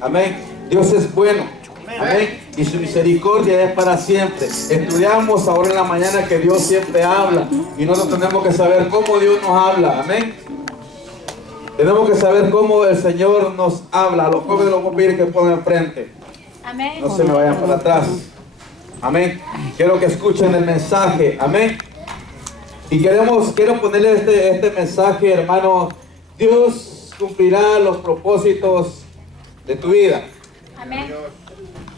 Amén. Dios es bueno. Amén. Y su misericordia es para siempre. Estudiamos ahora en la mañana que Dios siempre habla. Y nosotros tenemos que saber cómo Dios nos habla. Amén. Tenemos que saber cómo el Señor nos habla. A los jóvenes los voy a pedir que pongan enfrente. Amén. No se me vayan para atrás. Amén. Quiero que escuchen el mensaje. Amén. Y quiero ponerle este mensaje, hermano. Dios cumplirá los propósitos de tu vida. Amén.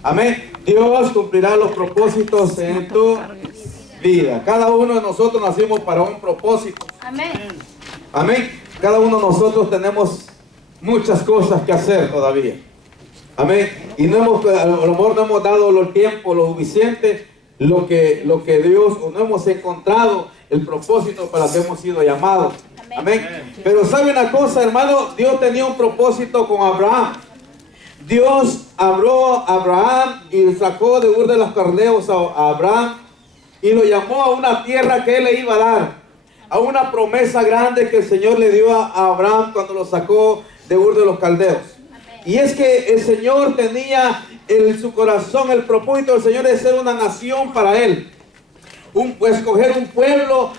Amén. Dios cumplirá los propósitos en tu vida. Cada uno de nosotros nacimos para un propósito. Amén. Amén. Cada uno de nosotros tenemos muchas cosas que hacer todavía. Amén. Y a lo mejor no hemos dado el tiempo lo suficiente, lo que Dios, o no hemos encontrado el propósito para el que hemos sido llamados. Amén. Pero sabe una cosa, hermano, Dios tenía un propósito con Abraham. Dios habló a Abraham y sacó de Ur de los Caldeos a Abraham y lo llamó a una tierra que él le iba a dar, a una promesa grande que el Señor le dio a Abraham cuando lo sacó de Ur de los Caldeos. Y es que el Señor tenía en su corazón el propósito del Señor de ser una nación para él. Escoger un pueblo,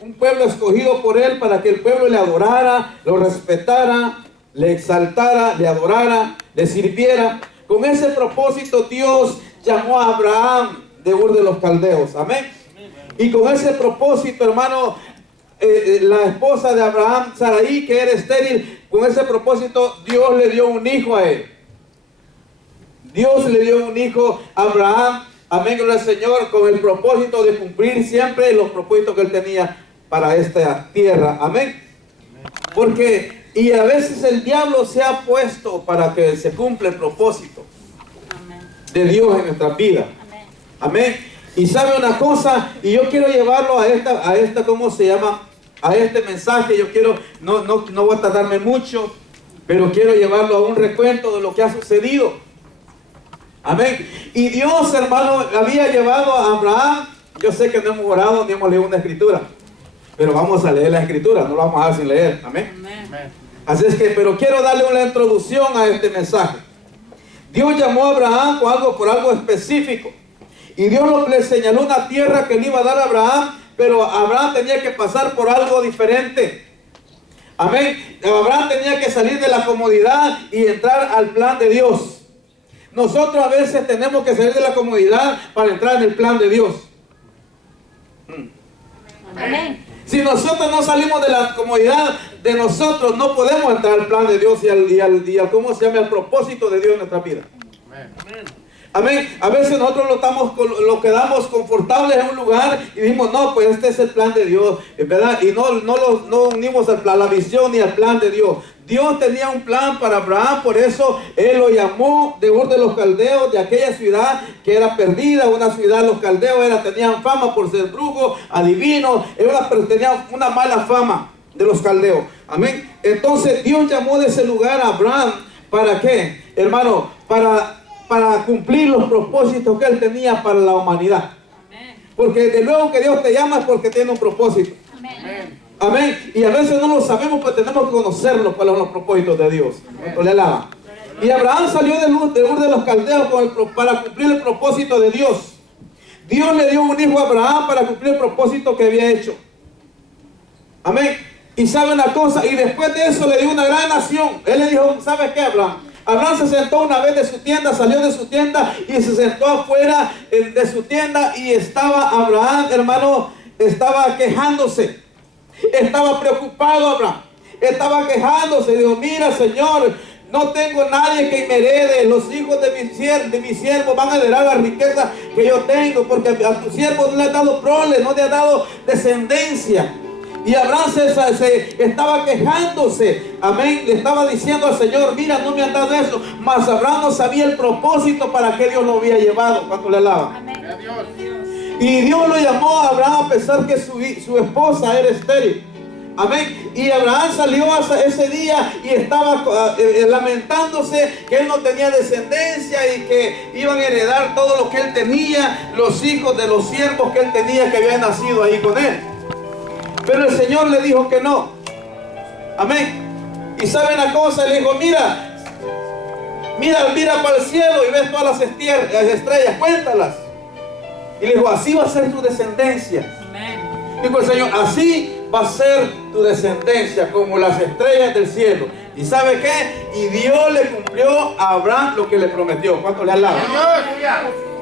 un pueblo escogido por él para que el pueblo le adorara, lo respetara, le exaltara, le adorara, le sirviera. Con ese propósito Dios llamó a Abraham de Ur de los Caldeos. Amén. Y con ese propósito, hermano, la esposa de Abraham, Sarai, que era estéril, con ese propósito Dios le dio un hijo a él. Dios le dio un hijo a Abraham. Amén, gloria al Señor, con el propósito de cumplir siempre los propósitos que él tenía para esta tierra. Amén. Porque, y a veces el diablo se ha puesto para que se cumpla el propósito de Dios en nuestras vidas. Amén. Y sabe una cosa, y yo quiero llevarlo a esta, ¿cómo se llama? A este mensaje. Yo quiero, no voy a tardarme mucho, pero quiero llevarlo a un recuento de lo que ha sucedido. Amén. Y Dios, hermano, había llevado a Abraham. Yo sé que no hemos orado ni hemos leído una escritura, pero vamos a leer la escritura, no lo vamos a dejar sin leer. Amén. Amén. Así es que, pero quiero darle una introducción a este mensaje. Dios llamó a Abraham por algo específico. Y Dios le señaló una tierra que le iba a dar a Abraham, pero Abraham tenía que pasar por algo diferente. Amén. Abraham tenía que salir de la comodidad y entrar al plan de Dios. Nosotros a veces tenemos que salir de la comodidad para entrar en el plan de Dios. Amén. Si nosotros no salimos de la comodidad de nosotros, no podemos entrar al plan de Dios y al ¿cómo se llama? Al propósito de Dios en nuestra vida. Amén. Amén. A veces nosotros lo quedamos confortables en un lugar y decimos, no, pues este es el plan de Dios, ¿verdad? Y no unimos a la visión ni al plan de Dios. Dios tenía un plan para Abraham, por eso Él lo llamó de Ur de los Caldeos, de aquella ciudad que era perdida, una ciudad, los caldeos tenían fama por ser brujos, adivinos, tenían una mala fama de los caldeos. Amén. Entonces Dios llamó de ese lugar a Abraham, ¿para qué? Hermano, para cumplir los propósitos que Él tenía para la humanidad. Porque desde luego que Dios te llama es porque tiene un propósito. Amén. Amén. Y a veces no lo sabemos, pues tenemos que conocerlos para los propósitos de Dios. Le alaba. Y Abraham salió de Ur de los Caldeos para cumplir el propósito de Dios. Dios le dio un hijo a Abraham para cumplir el propósito que había hecho. Amén. Y sabe una cosa, y después de eso le dio una gran nación. Él le dijo, ¿sabes qué, Abraham? Abraham se sentó una vez de su tienda, salió de su tienda y se sentó afuera de su tienda y estaba Abraham, hermano, estaba quejándose. Estaba preocupado Abraham. Estaba quejándose. Dijo, mira, Señor, no tengo nadie que me herede. Los hijos de mi siervo van a heredar la riqueza que yo tengo, porque a tu siervo no le has dado prole, no le has dado descendencia. Y Abraham estaba quejándose. Amén. Le estaba diciendo al Señor, mira, no me han dado eso. Mas Abraham no sabía el propósito para que Dios lo había llevado. Cuando le alaba. Amén. Y Dios lo llamó a Abraham a pesar que su esposa era estéril. Amén. Y Abraham salió ese día y estaba lamentándose que él no tenía descendencia y que iban a heredar todo lo que él tenía, los hijos de los siervos que él tenía que habían nacido ahí con él. Pero el Señor le dijo que no. Amén. Y sabe una cosa, le dijo, mira, Mira para el cielo y ves todas las estrellas, cuéntalas. Y le dijo, así va a ser tu descendencia. Dijo el Señor, así va a ser tu descendencia como las estrellas del cielo. ¿Y sabe qué? Y Dios le cumplió a Abraham lo que le prometió. ¿Cuánto le alaban?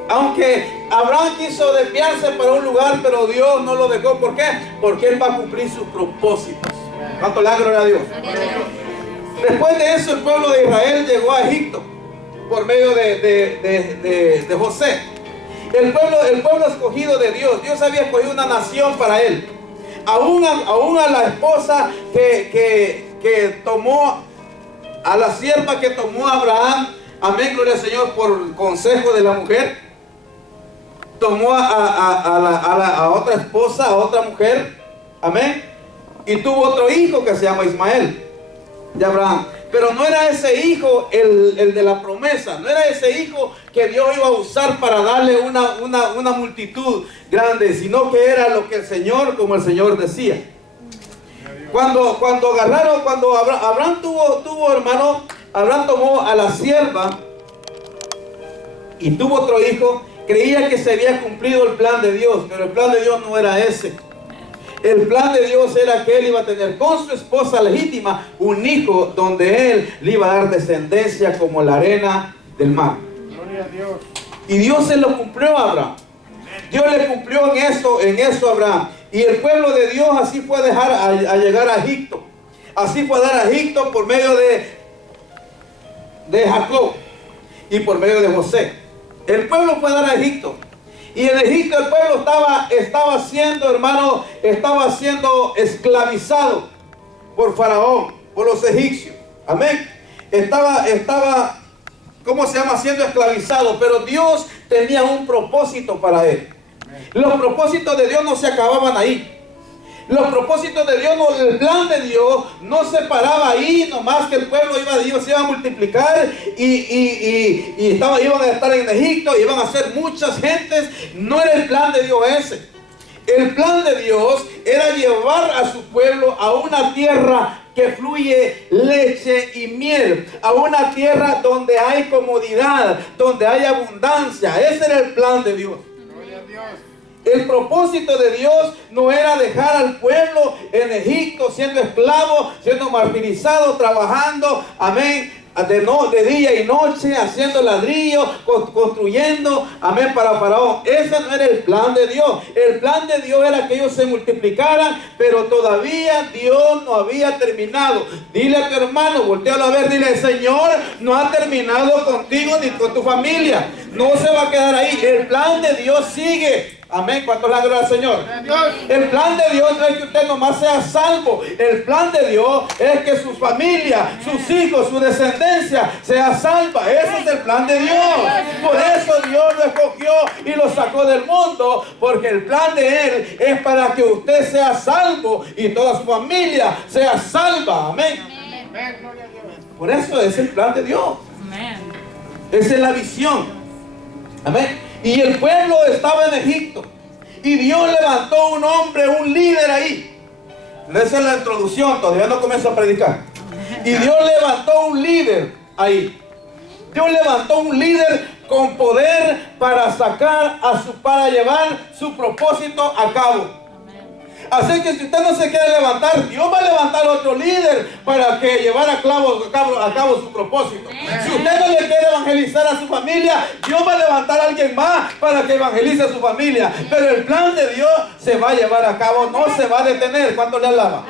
Aunque Abraham quiso desviarse para un lugar, pero Dios no lo dejó. ¿Por qué? Porque él va a cumplir sus propósitos. ¿Cuánto le da gloria a Dios? Después de eso, el pueblo de Israel llegó a Egipto por medio de José. El pueblo escogido de Dios. Dios había escogido una nación para él. Aún a la esposa que tomó, a la sierva que tomó Abraham, amén, gloria al Señor, por consejo de la mujer, tomó a otra esposa, a otra mujer, amén, y tuvo otro hijo que se llama Ismael, de Abraham. Pero no era ese hijo el de la promesa, no era ese hijo que Dios iba a usar para darle una multitud grande, sino que era lo que el Señor, como el Señor decía. Cuando Abraham tuvo hermano, Abraham tomó a la sierva y tuvo otro hijo, creía que se había cumplido el plan de Dios, pero el plan de Dios no era ese. El plan de Dios era que él iba a tener con su esposa legítima un hijo donde él le iba a dar descendencia como la arena del mar. Gloria a Dios. Y Dios se lo cumplió a Abraham. Dios le cumplió en eso a Abraham. Y el pueblo de Dios así fue a llegar a Egipto. Así fue a dar a Egipto por medio de Jacob y por medio de José. El pueblo fue a dar a Egipto. Y en Egipto el pueblo estaba siendo esclavizado por Faraón, por los egipcios. Amén. Estaba, ¿cómo se llama? Siendo esclavizado. Pero Dios tenía un propósito para él. Los propósitos de Dios no se acababan ahí. Los propósitos de Dios, el plan de Dios no se paraba ahí, nomás que el pueblo se iba a multiplicar iban a estar en Egipto, iban a ser muchas gentes. No era el plan de Dios ese. El plan de Dios era llevar a su pueblo a una tierra que fluye leche y miel, a una tierra donde hay comodidad, donde hay abundancia. Ese era el plan de Dios. Gloria a Dios. El propósito de Dios no era dejar al pueblo en Egipto siendo esclavo, siendo martirizado, trabajando, amén, de día y noche, haciendo ladrillos, construyendo, amén, para Faraón. Ese no era el plan de Dios. El plan de Dios era que ellos se multiplicaran, pero todavía Dios no había terminado. Dile a tu hermano, voltealo a ver, dile, el Señor no ha terminado contigo ni con tu familia. No se va a quedar ahí. El plan de Dios sigue. Amén. ¿Cuánto la gloria al Señor? El plan de Dios no es que usted nomás sea salvo. El plan de Dios es que su familia, sus hijos, su descendencia sea salva. Ese es el plan de Dios. Por eso Dios lo escogió y lo sacó del mundo, porque el plan de Él es para que usted sea salvo y toda su familia sea salva. Amén. Por eso es el plan de Dios. Esa es la visión. Amén. Y el pueblo estaba en Egipto. Y Dios levantó un hombre, un líder ahí. Esa es la introducción, todavía no comienzo a predicar. Y Dios levantó un líder ahí. Dios levantó un líder con poder para para llevar su propósito a cabo. Así que si usted no se quiere levantar, Dios va a levantar otro líder para que llevar a cabo su propósito. Si usted no le quiere evangelizar a su familia, Dios va a levantar a alguien más para que evangelice a su familia. Pero el plan de Dios se va a llevar a cabo, no se va a detener. ¿Cuánto le alaba?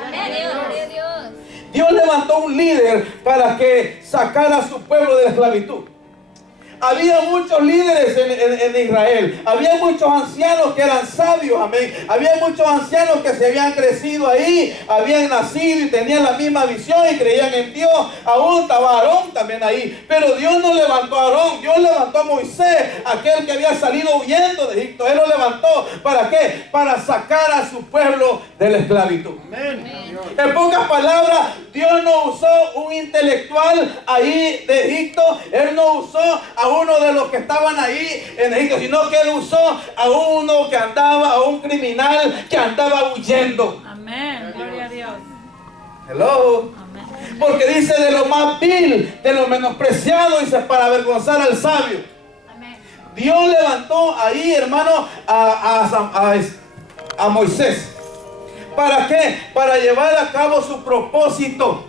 Dios levantó un líder para que sacara a su pueblo de la esclavitud. Había muchos líderes en Israel. Había muchos ancianos que eran sabios, amén. Había muchos ancianos que se habían crecido ahí, habían nacido y tenían la misma visión y creían en Dios. Aún estaba Aarón también ahí. Pero Dios no levantó a Aarón, Dios levantó a Moisés, aquel que había salido huyendo de Egipto. Él lo levantó, ¿para qué? Para sacar a su pueblo de la esclavitud. Amén. En pocas palabras, Dios no usó un intelectual ahí de Egipto. Él no usó a uno de los que estaban ahí en Egipto, sino que Él usó a uno que andaba, a un criminal que andaba huyendo. Amén. Gloria a Dios. Hello. Amén. Porque dice de lo más vil, de lo menospreciado, dice para avergonzar al sabio. Amén. Dios levantó ahí, hermano, a Moisés. ¿Para qué? Para llevar a cabo su propósito.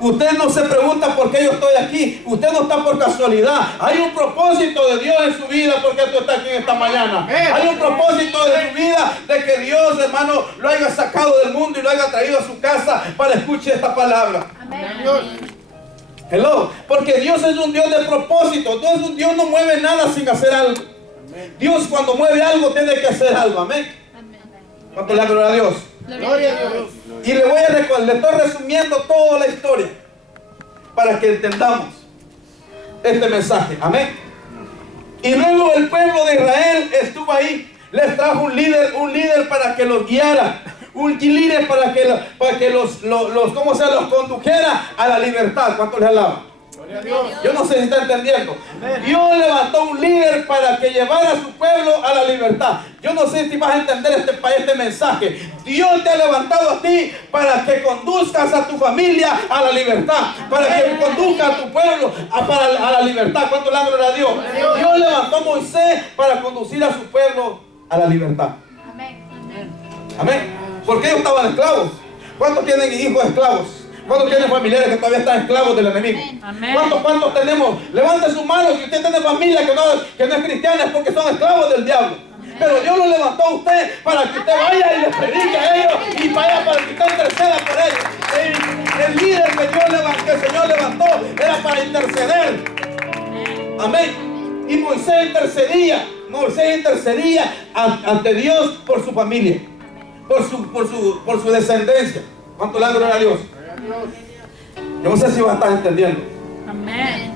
Usted no se pregunta por qué yo estoy aquí. Usted no está por casualidad. Hay un propósito de Dios en su vida porque tú estás aquí esta mañana. Hay un propósito de su vida de que Dios, hermano, lo haya sacado del mundo y lo haya traído a su casa para escuchar esta palabra. Amén. Hello. Porque Dios es un Dios de propósito. Dios no mueve nada sin hacer algo. Dios cuando mueve algo tiene que hacer algo. Amén. ¿Cuánto le da gloria a Dios? Gloria a Dios. Y le estoy resumiendo toda la historia para que entendamos este mensaje. Amén. Y luego el pueblo de Israel estuvo ahí. Les trajo un líder para que los guiara. Un líder para que los condujera a la libertad. ¿Cuánto les alaba? Yo no sé si está entendiendo. Dios levantó un líder para que llevara a su pueblo a la libertad. Yo no sé si vas a entender este mensaje. Dios te ha levantado a ti para que conduzcas a tu familia a la libertad, para que conduzcas a tu pueblo a la libertad. ¿Cuánto le da gloria a Dios? Dios levantó a Moisés para conducir a su pueblo a la libertad. Amén. Amén. Porque ellos estaban esclavos. ¿Cuántos tienen hijos esclavos? ¿Cuántos tienen familiares que todavía están esclavos del enemigo? Amén. ¿Cuántos tenemos? Levante sus manos si usted tiene familia que no es cristiana, es porque son esclavos del diablo. Pero Dios lo levantó a usted para que usted vaya y les predique a ellos y vaya para que usted interceda por ellos. El líder que el Señor levantó era para interceder. Amén. Y Moisés intercedía ante Dios por su familia, por su descendencia. ¿Cuánto le da gloria a Dios? Yo no sé si vas a estar entendiendo. Amén.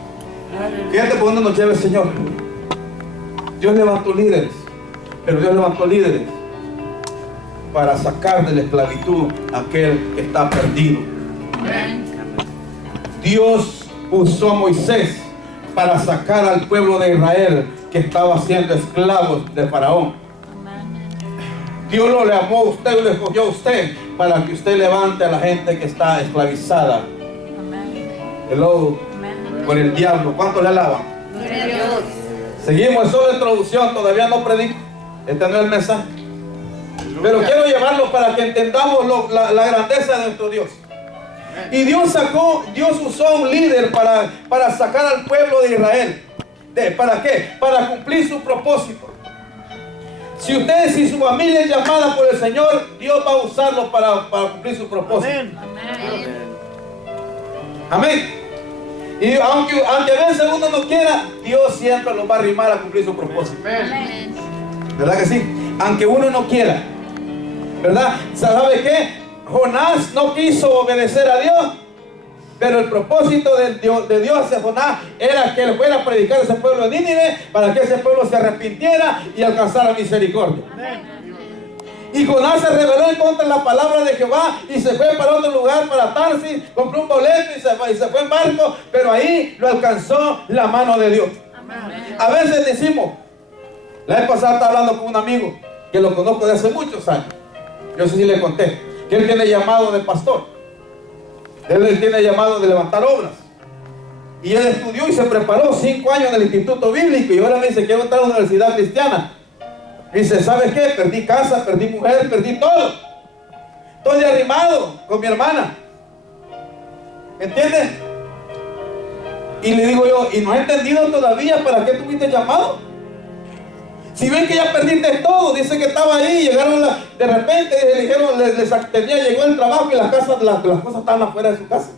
Fíjate por dónde nos lleva el Señor. Dios levantó líderes, pero Dios levantó líderes para sacar de la esclavitud a aquel que está perdido. Amén. Dios usó a Moisés para sacar al pueblo de Israel que estaba siendo esclavos de Faraón. Dios lo llamó a usted y lo escogió a usted para que usted levante a la gente que está esclavizada. Hello. Por el diablo. ¿Cuánto le alaban? Gloria a Dios. Seguimos, es solo introducción, todavía no predico. Este no es el mensaje. Pero quiero llevarlo para que entendamos la grandeza de nuestro Dios. Y Dios usó a un líder para sacar al pueblo de Israel. ¿Para qué? Para cumplir su propósito. Si su familia es llamada por el Señor, Dios va a usarlo para cumplir su propósito. Amén. Amén. Y aunque a veces uno no quiera, Dios siempre lo va a arrimar a cumplir su propósito. Amén. ¿Verdad que sí? Aunque uno no quiera. ¿Verdad? ¿Sabe qué? Jonás no quiso obedecer a Dios. Pero el propósito de Dios hacia Jonás era que él fuera a predicar a ese pueblo de Nínive para que ese pueblo se arrepintiera y alcanzara misericordia. Y Jonás se rebeló en contra de la palabra de Jehová y se fue para otro lugar, para Tarsis, compró un boleto y se fue en barco, pero ahí lo alcanzó la mano de Dios. A veces decimos, la vez pasada estaba hablando con un amigo que lo conozco de hace muchos años. Yo sé si le conté que él tiene llamado de pastor. Él tiene llamado de levantar obras. Y él estudió y se preparó 5 años en el instituto bíblico. Y ahora me dice, quiero entrar a la universidad cristiana. Y dice, ¿sabes qué? Perdí casa, perdí mujer, perdí todo. Estoy arrimado con mi hermana. ¿Entiendes? Y le digo yo, ¿y no he entendido todavía para qué tuviste llamado? Si ven que ya perdiste todo, dice que estaba ahí, llegaron de repente, le dijeron, llegó el trabajo y las cosas estaban afuera de su casa.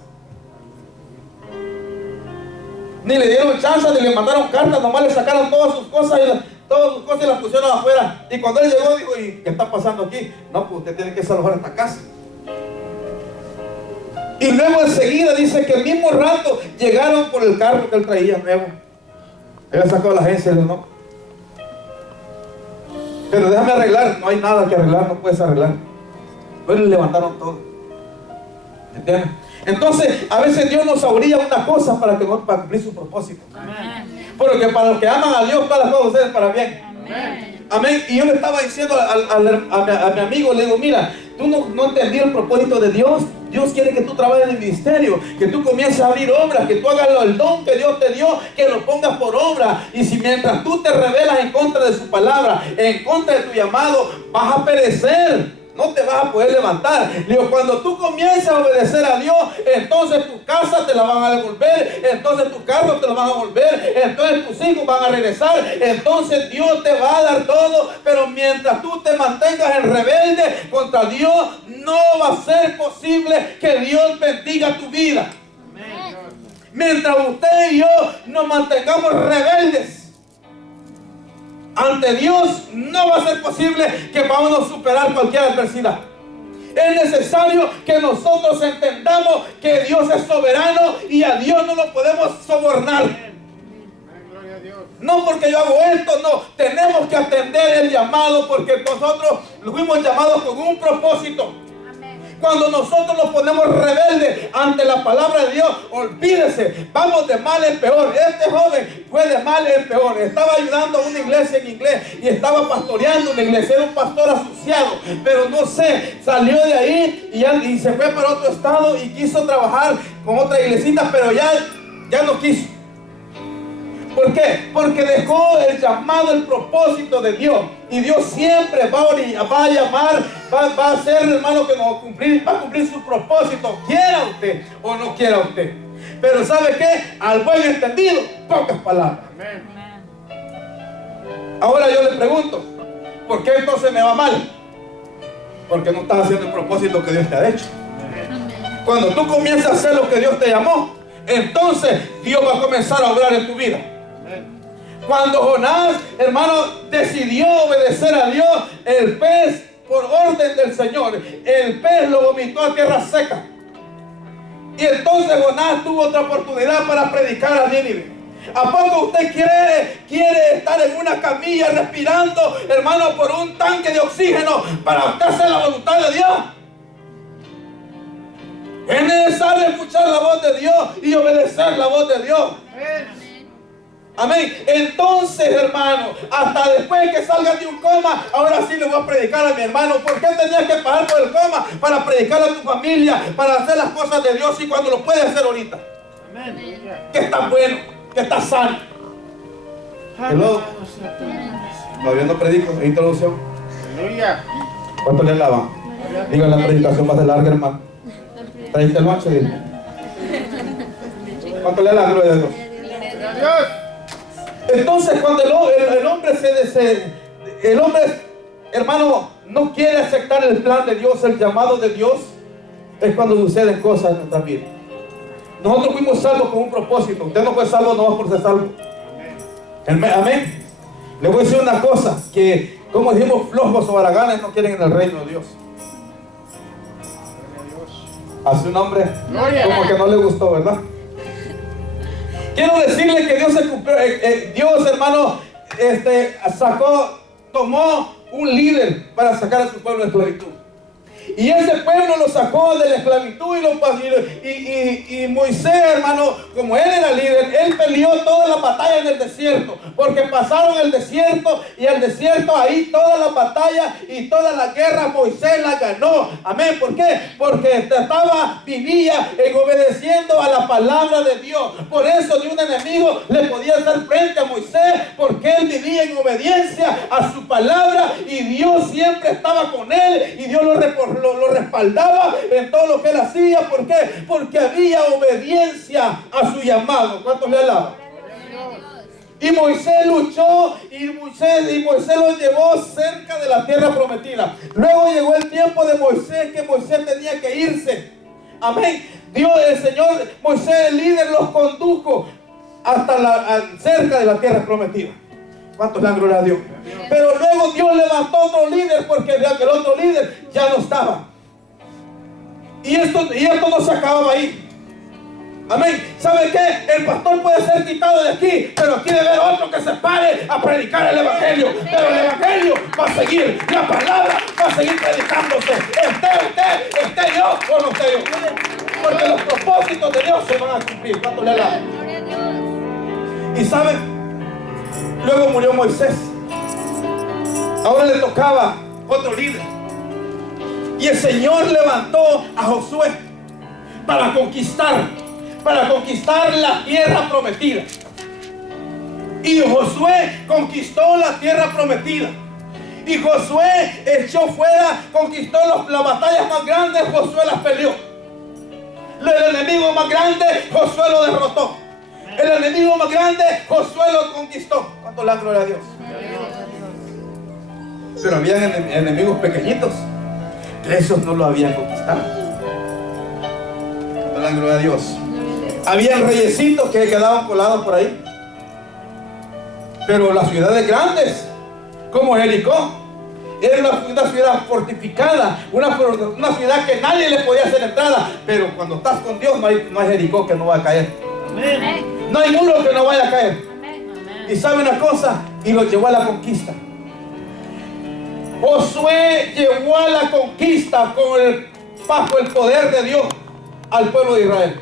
Ni le dieron chance, ni le mandaron cartas, nomás le sacaron todas sus cosas y las pusieron afuera. Y cuando él llegó, dijo, ¿y qué está pasando aquí? No, pues usted tiene que desalojar esta casa. Y luego enseguida dice que el mismo rato llegaron por el carro que él traía nuevo. Él sacó a la agencia y dijo, no. Pero déjame arreglar, no hay nada que arreglar, no puedes arreglar. Pero le levantaron todo. ¿Entiendes? Entonces, a veces Dios nos abría una cosa para cumplir su propósito. Amén. Porque para los que aman a Dios, todas las cosas suceden para bien. Amén. Amén. Y yo le estaba diciendo a mi amigo, le digo, mira, tú no entendí el propósito de Dios. Dios quiere que tú trabajes en el ministerio, que tú comiences a abrir obras, que tú hagas el don que Dios te dio, que lo pongas por obra. Y si mientras tú te rebelas en contra de su palabra, en contra de tu llamado, vas a perecer. No te vas a poder levantar. Digo, cuando tú comiences a obedecer a Dios, entonces tu casa te la van a devolver, entonces tu carro te lo van a devolver, entonces tus hijos van a regresar, entonces Dios te va a dar todo. Pero mientras tú te mantengas en rebelde contra Dios, no va a ser posible que Dios bendiga tu vida. Mientras usted y yo nos mantengamos rebeldes ante Dios, no va a ser posible que vamos a superar cualquier adversidad. Es necesario que nosotros entendamos que Dios es soberano y a Dios no lo podemos sobornar. No porque yo hago esto, no. Tenemos que atender el llamado porque nosotros fuimos llamados con un propósito. Cuando nosotros nos ponemos rebeldes ante la palabra de Dios, olvídese, vamos de mal en peor. Este joven fue de mal en peor. Estaba ayudando a una iglesia en inglés y estaba pastoreando una iglesia. Era un pastor asociado, pero no sé, salió de ahí y se fue para otro estado y quiso trabajar con otra iglesita, pero ya no quiso. ¿Por qué? Porque dejó el llamado, el propósito de Dios. Y Dios siempre va a llamar, va a hacer, hermano, que va a cumplir su propósito, quiera usted o no quiera usted. Pero ¿sabe qué? Al buen entendido, pocas palabras. Amén. Ahora yo le pregunto, ¿por qué entonces me va mal? Porque no estás haciendo el propósito que Dios te ha hecho. Amén. Cuando tú comienzas a hacer lo que Dios te llamó, entonces Dios va a comenzar a obrar en tu vida. Cuando Jonás, hermano, decidió obedecer a Dios, el pez, por orden del Señor, el pez lo vomitó a tierra seca. Y entonces Jonás tuvo otra oportunidad para predicar a Nínive. ¿A poco usted quiere estar en una camilla respirando, hermano, por un tanque de oxígeno para usted hacer la voluntad de Dios? Es necesario escuchar la voz de Dios y obedecer la voz de Dios. Amén. Entonces, hermano, hasta después que salgas de un coma, ahora sí le voy a predicar a mi hermano. ¿Por qué tenías que pagar por el coma? Para predicar a tu familia, para hacer las cosas de Dios y cuando lo puedes hacer ahorita. Amén. Que estás bueno, que estás sano. Hello. Todavía no predico, es introducción. ¿Cuánto le alaban? Diga, la predicación va a ser larga, hermano. ¿Traíste el macho? ¿Cuánto le alaban? Gloria a Dios. Entonces cuando el hombre, hermano, no quiere aceptar el plan de Dios, el llamado de Dios, es cuando suceden cosas en nuestra vida. Nosotros fuimos salvos con un propósito. Usted no fue salvo nomás por ser salvo. Amén. Le voy a decir una cosa, que como dijimos, flojos o haraganes no quieren en el reino de Dios. A su nombre, como que no le gustó, ¿verdad? Quiero decirle que Dios se cumplió, Dios, hermano, tomó un líder para sacar a su pueblo de esclavitud. Y ese pueblo lo sacó de la esclavitud y Moisés, hermano, como él era líder, él peleó toda la batalla en el desierto, porque pasaron el desierto y el desierto ahí toda la batalla y toda la guerra Moisés la ganó. Amén. ¿Por qué? Porque vivía en obedeciendo a la palabra de Dios. Por eso ni un enemigo le podía hacer frente a Moisés, porque él vivía en obediencia a su palabra y Dios siempre estaba con él y Dios lo respaldaba en todo lo que él hacía. ¿Por qué? Porque había obediencia a su llamado. ¿Cuántos le alaban? Y Moisés luchó y Moisés lo llevó cerca de la tierra prometida. Luego llegó el tiempo de Moisés, que Moisés tenía que irse. Amén. Dios, el Señor, Moisés, el líder, los condujo hasta cerca de la tierra prometida. ¿Cuántos le dan gloria a Dios? Pero luego Dios levantó otro líder, porque el otro líder ya no estaba. Y esto no se acababa ahí. Amén. ¿Sabe qué? El pastor puede ser quitado de aquí, pero aquí debe haber otro que se pare a predicar el evangelio. Pero el evangelio va a seguir, la palabra va a seguir predicándose. Esté yo o no esté yo. Porque los propósitos de Dios se van a cumplir. ¿Cuánto le alaban? Y saben, luego murió Moisés. Ahora le tocaba otro líder. Y el Señor levantó a Josué para conquistar la tierra prometida. Y Josué conquistó la tierra prometida. Y Josué echó fuera, conquistó las batallas más grandes, Josué las peleó. El enemigo más grande, Josué lo derrotó. El enemigo más grande, Josué lo conquistó. ¿Cuánto le dan gloria a Dios? Pero habían enemigos pequeñitos, que esos no lo habían conquistado. ¿Cuánto le dan gloria a Dios? Habían reyesitos que quedaban colados por ahí. Pero las ciudades grandes, como Jericó, era una ciudad fortificada, una ciudad que nadie le podía hacer entrada. Pero cuando estás con Dios, no hay Jericó que no va a caer. Amén. No hay muro que no vaya a caer. Amén. Y sabe una cosa, y lo llevó a la conquista. Josué llevó a la conquista bajo el poder de Dios al pueblo de Israel.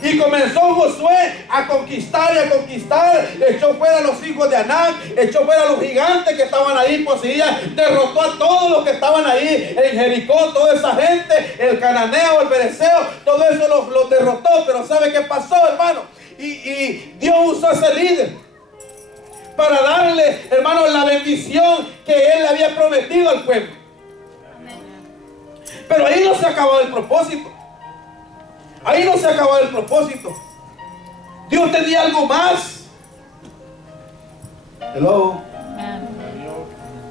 Y comenzó Josué a conquistar y a conquistar. Echó fuera a los hijos de Anac, echó fuera a los gigantes que estaban ahí, poseían, derrotó a todos los que estaban ahí en Jericó, toda esa gente, el cananeo, el bereceo, todo eso los derrotó. Pero ¿sabe qué pasó, hermano? Y Dios usó a ese líder para darle, hermano, la bendición que Él le había prometido al pueblo. Pero ahí no se acabó el propósito. Ahí no se acabó el propósito. Dios tenía algo más. Hello.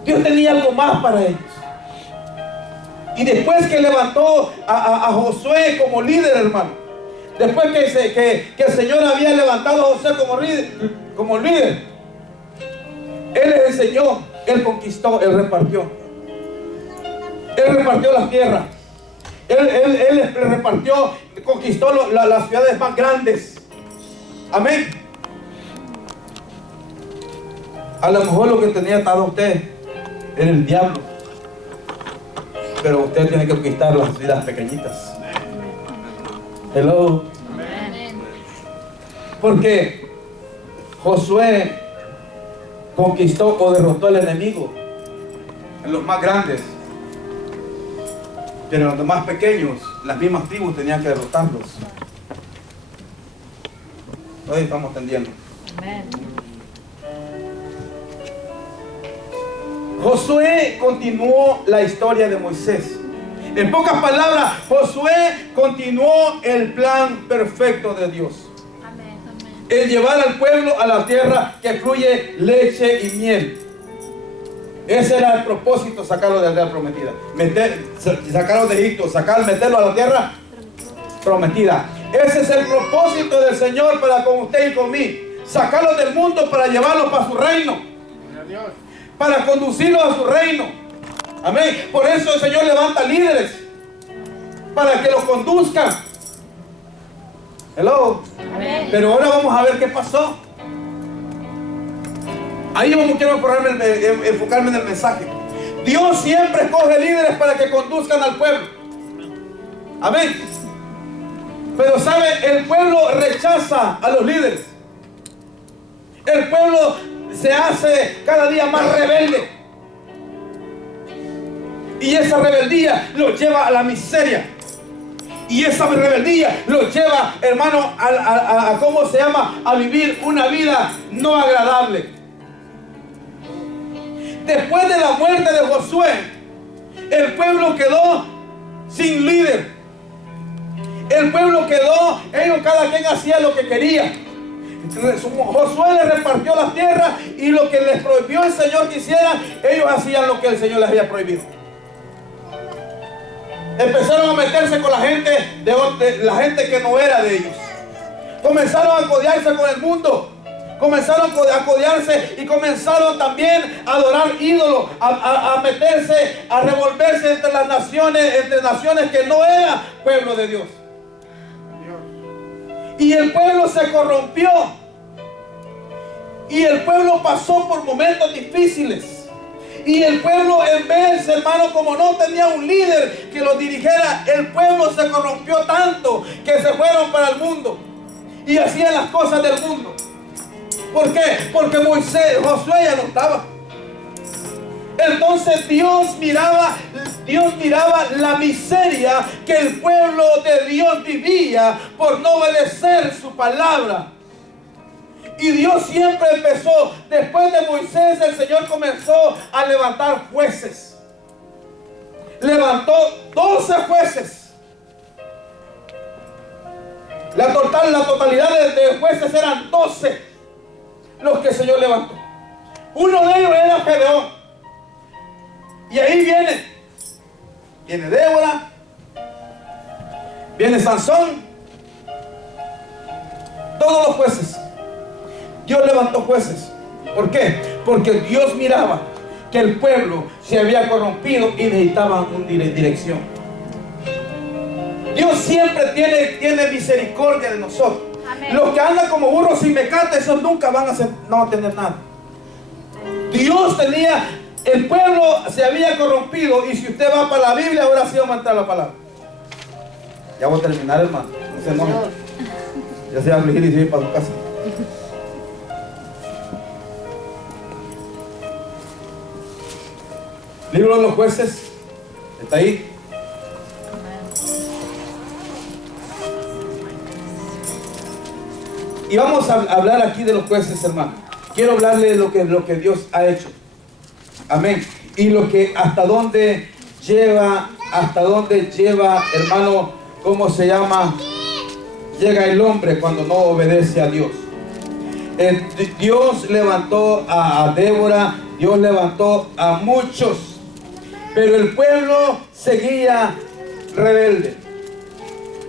Dios tenía algo más para ellos. Y después que levantó a Josué como líder, hermano, después que el Señor había levantado a Josué como líder, Él les enseñó, Él conquistó, Él repartió. Él repartió las tierras. Él repartió, conquistó las ciudades más grandes. Amén. A lo mejor lo que tenía atado a usted era el diablo, pero usted tiene que conquistar las ciudades pequeñitas. Hello. Amén. Porque Josué conquistó o derrotó al enemigo en los más grandes. Pero los más pequeños, las mismas tribus tenían que derrotarlos. Hoy estamos entendiendo. Amén. Josué continuó la historia de Moisés. En pocas palabras, Josué continuó el plan perfecto de Dios. Amén. El llevar al pueblo a la tierra que fluye leche y miel. Ese era el propósito, sacarlo de la tierra prometida. Sacarlo de Egipto, meterlo a la tierra prometida. Ese es el propósito del Señor para con usted y con mí. Sacarlo del mundo para llevarlo para su reino. Para conducirlo a su reino. Amén. Por eso el Señor levanta líderes para que los conduzcan. Hello. Amén. Pero ahora vamos a ver qué pasó. Ahí quiero enfocarme en el mensaje. Dios siempre escoge líderes para que conduzcan al pueblo. Amén. Pero sabe, el pueblo rechaza a los líderes. El pueblo se hace cada día más rebelde. Y esa rebeldía los lleva a la miseria. Y esa rebeldía los lleva, hermano, a ¿cómo se llama? A vivir una vida no agradable. Después de la muerte de Josué, el pueblo quedó sin líder. El pueblo quedó, ellos cada quien hacía lo que quería. Josué les repartió las tierras y lo que les prohibió el Señor que hicieran, ellos hacían lo que el Señor les había prohibido. Empezaron a meterse con la gente que no era de ellos. Comenzaron a codearse con el mundo. Comenzaron a codearse y comenzaron también a adorar ídolos, a meterse, a revolverse entre naciones que no eran pueblo de Dios. Y el pueblo se corrompió. Y el pueblo pasó por momentos difíciles. Y el pueblo, en vez, hermano, como no tenía un líder que los dirigiera, el pueblo se corrompió tanto que se fueron para el mundo y hacían las cosas del mundo. ¿Por qué? Porque Josué ya no estaba. Entonces Dios miraba la miseria que el pueblo de Dios vivía por no obedecer su palabra. Y Dios siempre empezó, después de Moisés, el Señor comenzó a levantar jueces. Levantó 12 jueces. La totalidad de jueces eran 12 los que el Señor levantó. Uno de ellos era Gedeón. Y ahí viene Débora, viene Sansón, todos los jueces. Dios levantó jueces. ¿Por qué? Porque Dios miraba que el pueblo se había corrompido y necesitaba una dirección. Dios siempre tiene misericordia de nosotros. Amén. Los que andan como burros sin mecate, esos nunca van a tener nada. Dios el pueblo se había corrompido, y si usted va para la Biblia, ahora sí va a entrar la palabra. Ya voy a terminar, hermano. No se enoje. Ya se va a afligir y se va para su casa. Libro de los jueces, está ahí. Y vamos a hablar aquí de los jueces, hermano. Quiero hablarle de lo que Dios ha hecho. Amén. Y hasta dónde lleva, hermano, ¿cómo se llama? Llega el hombre cuando no obedece a Dios. Dios levantó a Débora, Dios levantó a muchos, pero el pueblo seguía rebelde.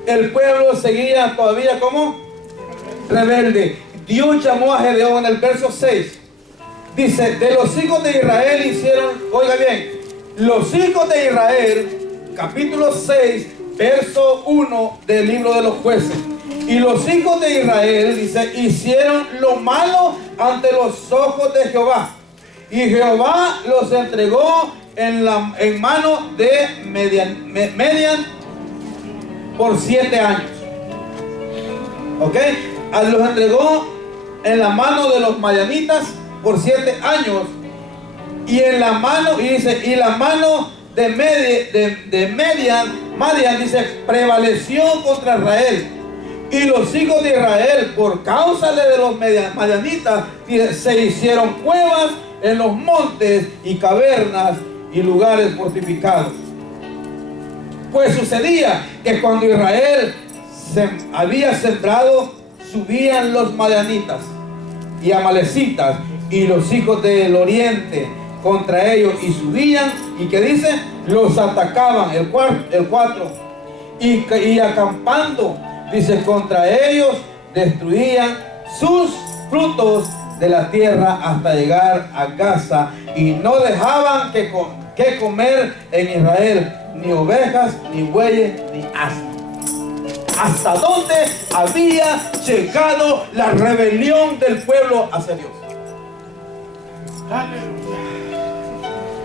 El pueblo seguía todavía como rebelde. Dios llamó a Gedeón en el verso 6. Dice, de los hijos de Israel hicieron, oiga bien, los hijos de Israel, capítulo 6, verso 1 del libro de los jueces. Y los hijos de Israel, dice, hicieron lo malo ante los ojos de Jehová. Y Jehová los entregó en mano de Median por 7 años. ¿Ok? Los entregó en la mano de los madianitas por 7 años. Y en la mano, y dice, y la mano de Madian, dice, prevaleció contra Israel. Y los hijos de Israel, por causa de los madianitas, se hicieron cuevas en los montes y cavernas y lugares fortificados. Pues sucedía que cuando Israel había sembrado, subían los madianitas y amalecitas y los hijos del oriente contra ellos, y subían, y que dice, los atacaban, el 4, y acampando, dice, contra ellos destruían sus frutos de la tierra hasta llegar a Gaza, y no dejaban que comer en Israel ni ovejas, ni bueyes, ni asnos. Hasta dónde había llegado la rebelión del pueblo hacia Dios.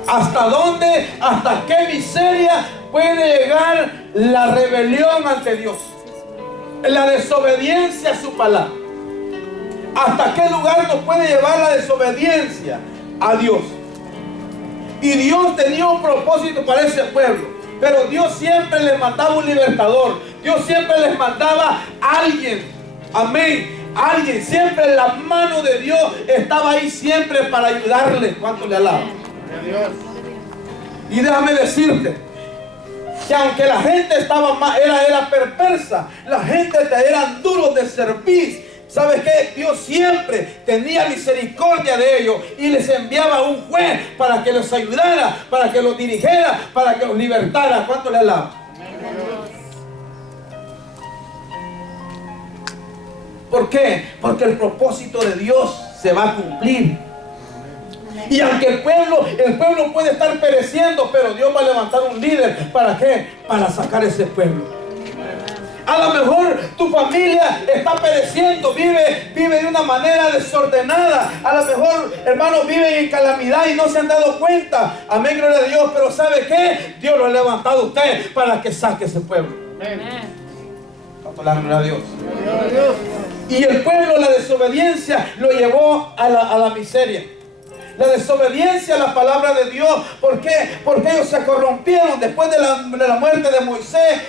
¿Hasta dónde, hasta qué miseria puede llegar la rebelión ante Dios? La desobediencia a su palabra. ¿Hasta qué lugar nos puede llevar la desobediencia a Dios? Y Dios tenía un propósito para ese pueblo. Pero Dios siempre les mandaba un libertador. Dios siempre les mandaba a alguien. Amén. Alguien. Siempre la mano de Dios estaba ahí siempre para ayudarle. ¿Cuánto le alaba? Y déjame decirte que aunque la gente era perversa, la gente eran duros de servir, ¿sabes qué? Dios siempre tenía misericordia de ellos y les enviaba un juez para que los ayudara, para que los dirigiera, para que los libertara. ¿Cuánto le alaba? ¿Por qué? Porque el propósito de Dios se va a cumplir. Y aunque el pueblo puede estar pereciendo, pero Dios va a levantar un líder. ¿Para qué? Para sacar ese pueblo. A lo mejor tu familia está pereciendo, vive de una manera desordenada. A lo mejor, hermanos, viven en calamidad y no se han dado cuenta. Amén, gloria a Dios. Pero ¿sabe qué? Dios lo ha levantado a usted para que saque ese pueblo. Amén. Gloria a Dios. Y el pueblo, la desobediencia, lo llevó a la miseria. La desobediencia a la palabra de Dios. ¿Por qué? Porque ellos se corrompieron después de la muerte de Moisés.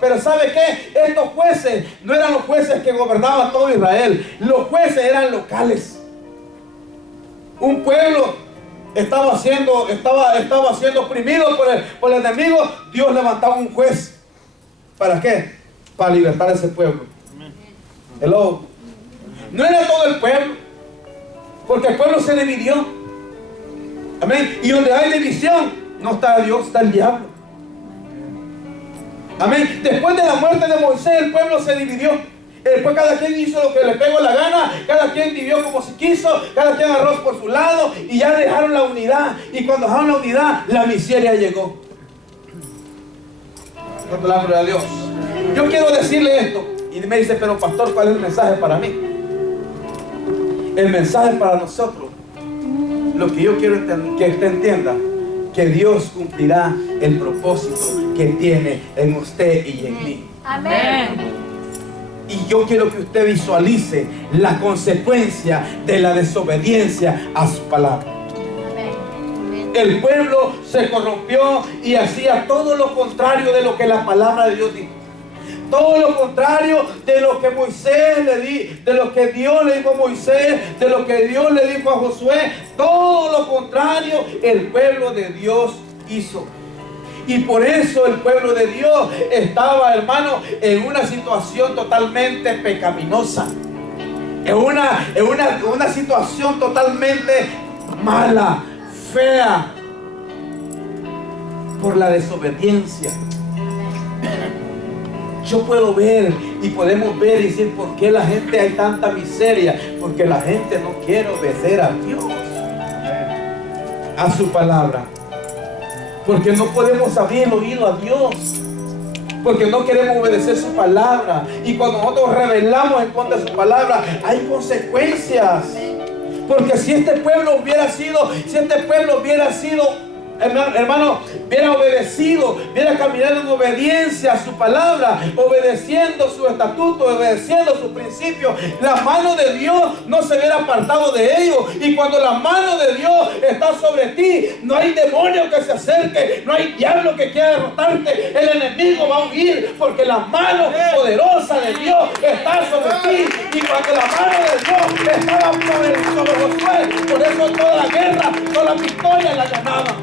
Pero ¿sabe qué? Estos jueces no eran los jueces que gobernaban todo Israel. Los jueces eran locales. Un pueblo estaba siendo oprimido por el enemigo. Dios levantaba un juez. ¿Para qué? Para libertar a ese pueblo. Hello. No era todo el pueblo, porque el pueblo se dividió. Amén. Y donde hay división, no está Dios, está el diablo. Amén. Después de la muerte de Moisés, el pueblo se dividió. Después cada quien hizo lo que le pegó la gana, cada quien vivió como si quiso, cada quien agarró por su lado y ya dejaron la unidad. Y cuando dejaron la unidad, la miseria llegó. Con la gloria a Dios. Yo quiero decirle esto. Y me dice, pero pastor, ¿cuál es el mensaje para mí? El mensaje para nosotros, lo que yo quiero que usted entienda, que Dios cumplirá el propósito que tiene en usted y en mí. Amén. Y yo quiero que usted visualice la consecuencia de la desobediencia a su palabra. El pueblo se corrompió y hacía todo lo contrario de lo que la palabra de Dios dijo. Todo lo contrario de lo que Moisés de lo que Dios le dijo a Moisés, de lo que Dios le dijo a Josué. Todo lo contrario el pueblo de Dios hizo. Y por eso el pueblo de Dios estaba, hermano, en una situación totalmente pecaminosa. En una situación totalmente mala, fea, por la desobediencia. Yo puedo ver y podemos ver y decir por qué la gente hay tanta miseria, porque la gente no quiere obedecer a Dios, a su palabra, porque no podemos abrir el oído a Dios, porque no queremos obedecer su palabra. Y cuando nosotros rebelamos en contra de su palabra, hay consecuencias. Porque si este pueblo hubiera sido, hermano, hubiera obedecido, hubiera caminado en obediencia a su palabra, obedeciendo su estatuto, obedeciendo sus principios, la mano de Dios no se hubiera apartado de ellos. Y cuando la mano de Dios está sobre ti, no hay demonio que se acerque, no hay diablo que quiera derrotarte. El enemigo va a huir, porque la mano poderosa de Dios está sobre ti. Y cuando la mano de Dios estaba sobre Josué, por eso toda la guerra, toda la victoria la ganaba.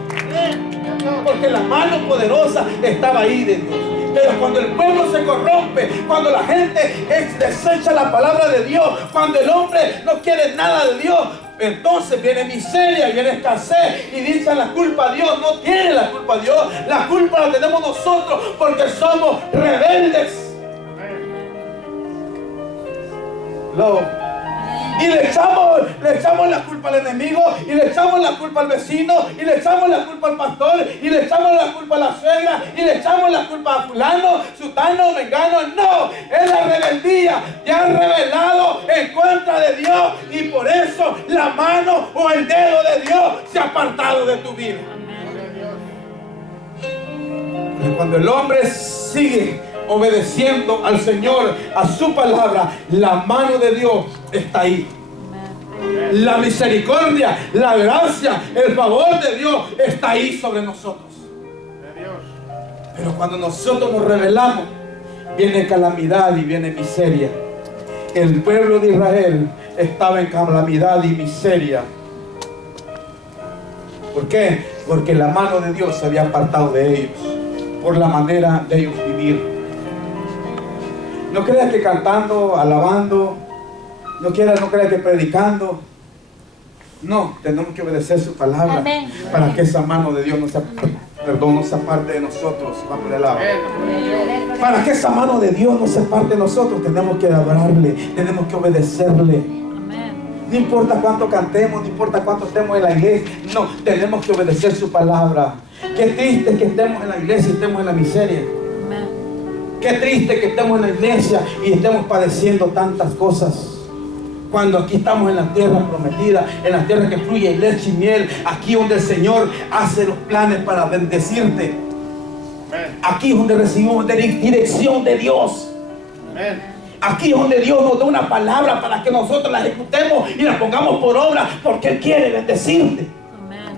Porque la mano poderosa estaba ahí de Dios. Pero cuando el pueblo se corrompe, cuando la gente desecha la palabra de Dios, cuando el hombre no quiere nada de Dios, entonces viene miseria, viene escasez y dicen la culpa a Dios. No tiene la culpa a Dios, la culpa la tenemos nosotros porque somos rebeldes. Y le echamos la culpa al enemigo, y le echamos la culpa al vecino, y le echamos la culpa al pastor, y le echamos la culpa a la suegra, y le echamos la culpa a fulano, sutano, mengano. No, es la rebeldía. Ya han rebelado en contra de Dios, y por eso la mano o el dedo de Dios se ha apartado de tu vida. Y cuando el hombre sigue obedeciendo al Señor, a su palabra, la mano de Dios está ahí. La misericordia, la gracia, el favor de Dios está ahí sobre nosotros. Pero cuando nosotros nos rebelamos, viene calamidad y viene miseria. El pueblo de Israel estaba en calamidad y miseria. ¿Por qué? Porque la mano de Dios se había apartado de ellos, por la manera de ellos vivir. No creas que cantando, alabando, no creas que predicando. No, tenemos que obedecer su palabra. Amén. Para que esa mano de Dios no se aparte de nosotros. Vamos por el lado. Para que esa mano de Dios no se aparte de nosotros, tenemos que adorarle, tenemos que obedecerle. Amén. No importa cuánto cantemos, no importa cuánto estemos en la iglesia, no, tenemos que obedecer su palabra. Qué triste que estemos en la iglesia y estemos en la miseria. Qué triste que estemos en la iglesia y estemos padeciendo tantas cosas, cuando aquí estamos en la tierra prometida, en la tierra que fluye leche y miel, aquí donde el Señor hace los planes para bendecirte. Aquí es donde recibimos dirección de Dios. Aquí es donde Dios nos da una palabra para que nosotros la ejecutemos y la pongamos por obra, porque Él quiere bendecirte. Amén.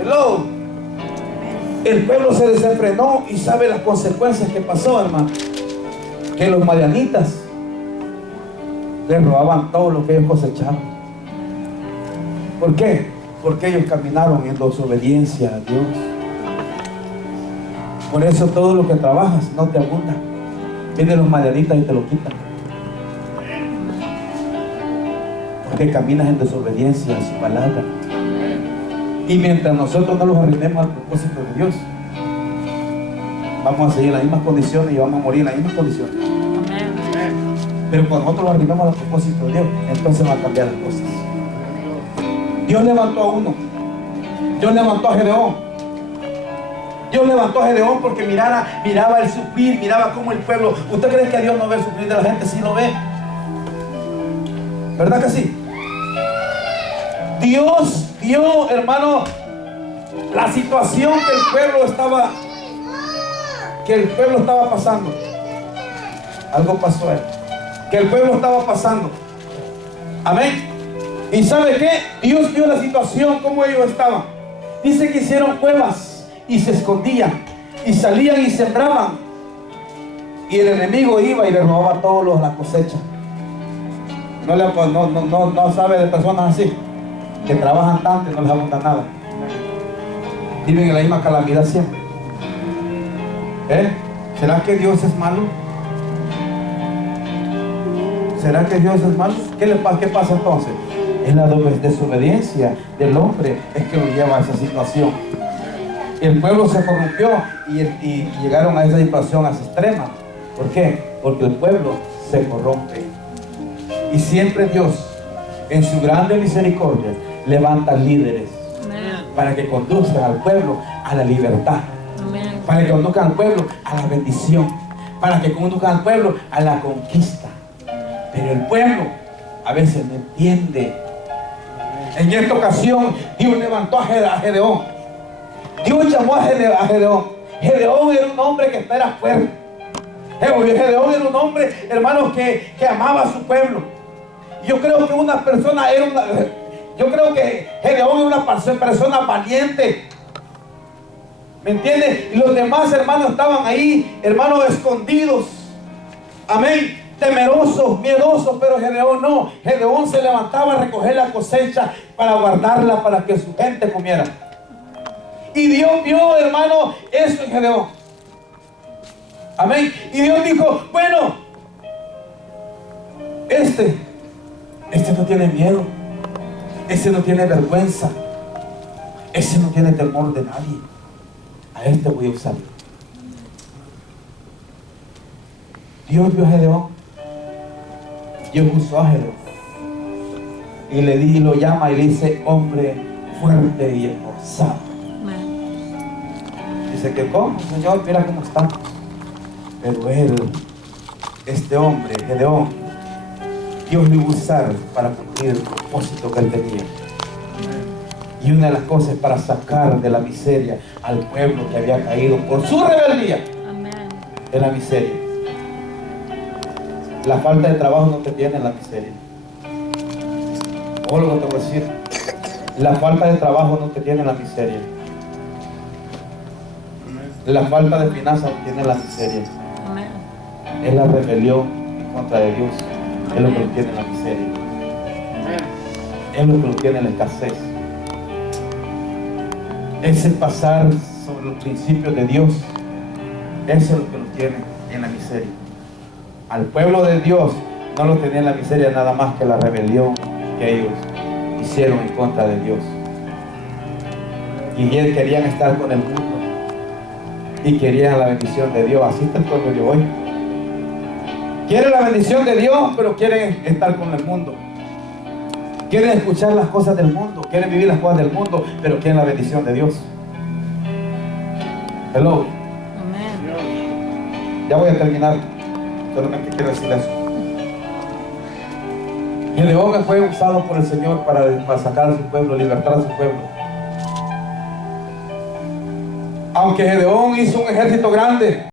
Hello. El pueblo se desenfrenó y sabe las consecuencias que pasó, hermano. Que los madianitas les robaban todo lo que ellos cosechaban. ¿Por qué? Porque ellos caminaron en desobediencia a Dios. Por eso todo lo que trabajas no te abunda. Vienen los madianitas y te lo quitan. Porque caminas en desobediencia a su palabra. Y mientras nosotros no los arrimemos al propósito de Dios, vamos a seguir en las mismas condiciones y vamos a morir en las mismas condiciones. Amén. Pero cuando nosotros los arrimemos al propósito de Dios, entonces van a cambiar las cosas. Dios levantó a uno. Dios levantó a Gedeón. Dios levantó a Gedeón porque miraba el sufrir, miraba cómo el pueblo. ¿Usted cree que Dios no ve el sufrir de la gente? Sí lo ve. ¿Verdad que sí? Dios vio, hermano, la situación que el pueblo estaba pasando. Algo pasó a él. Que el pueblo estaba pasando. Amén. ¿Y sabe qué? Dios vio la situación, cómo ellos estaban. Dice que hicieron cuevas y se escondían y salían y sembraban. Y el enemigo iba y le robaba toda la cosecha. No sabe de personas así, que trabajan tanto y no les abunda nada. Viven en la misma calamidad siempre. ¿Será que Dios es malo? ¿Será que Dios es malo? ¿Qué pasa entonces? Es la desobediencia del hombre es que lo lleva a esa situación. El pueblo se corrompió y llegaron a esa situación extrema. ¿Por qué? Porque el pueblo se corrompe. Y siempre Dios, en su grande misericordia, levanta líderes. Amén. Para que conduzcan al pueblo a la libertad. Amén. Para que conduzcan al pueblo a la bendición. Para que conduzcan al pueblo a la conquista. Pero el pueblo a veces no entiende. En esta ocasión Dios levantó a Gedeón. Dios llamó a Gedeón. Gedeón era un hombre que era fuerte. Gedeón era un hombre, hermanos, que amaba a su pueblo. Yo creo que Gedeón era una persona valiente. ¿Me entiendes? Y los demás hermanos estaban ahí, hermanos, escondidos. Amén. Temerosos, miedosos, pero Gedeón no. Gedeón se levantaba a recoger la cosecha para guardarla para que su gente comiera. Y Dios vio, hermano, eso en Gedeón. Amén. Y Dios dijo, bueno, este no tiene miedo. Este no tiene vergüenza. Este no tiene temor de nadie. A este voy a usar. Dios vio a Gedeón. Dios usó a Gedeón. Y lo llama y le dice, hombre fuerte y esforzado. Amén. Dice que ¿cómo, Señor? Mira cómo estamos. Pero este hombre, Gedeón, Dios lo iba a usar para cumplir el propósito que él tenía. Y una de las cosas para sacar de la miseria al pueblo que había caído por su rebeldía. Amén. De la miseria. La falta de trabajo no te tiene en la miseria. O lo que te voy a decir. La falta de trabajo no te tiene en la miseria. La falta de finanzas no tiene en la miseria. Amén. Es la rebelión en contra de Dios. Es lo que lo tiene en la miseria. Es lo que lo tiene en la escasez. Es el pasar sobre los principios de Dios. Eso es lo que lo tiene en la miseria. Al pueblo de Dios no lo tenía en la miseria nada más que la rebelión que ellos hicieron en contra de Dios. Y ellos querían estar con el mundo y querían la bendición de Dios. Así está el pueblo de hoy. Quieren la bendición de Dios, pero quieren estar con el mundo. Quieren escuchar las cosas del mundo, quieren vivir las cosas del mundo, pero quieren la bendición de Dios. Hello. Amén. Ya voy a terminar. Solamente quiero decir eso. Gedeón fue usado por el Señor para sacar a su pueblo, libertar a su pueblo. Aunque Gedeón hizo un ejército grande,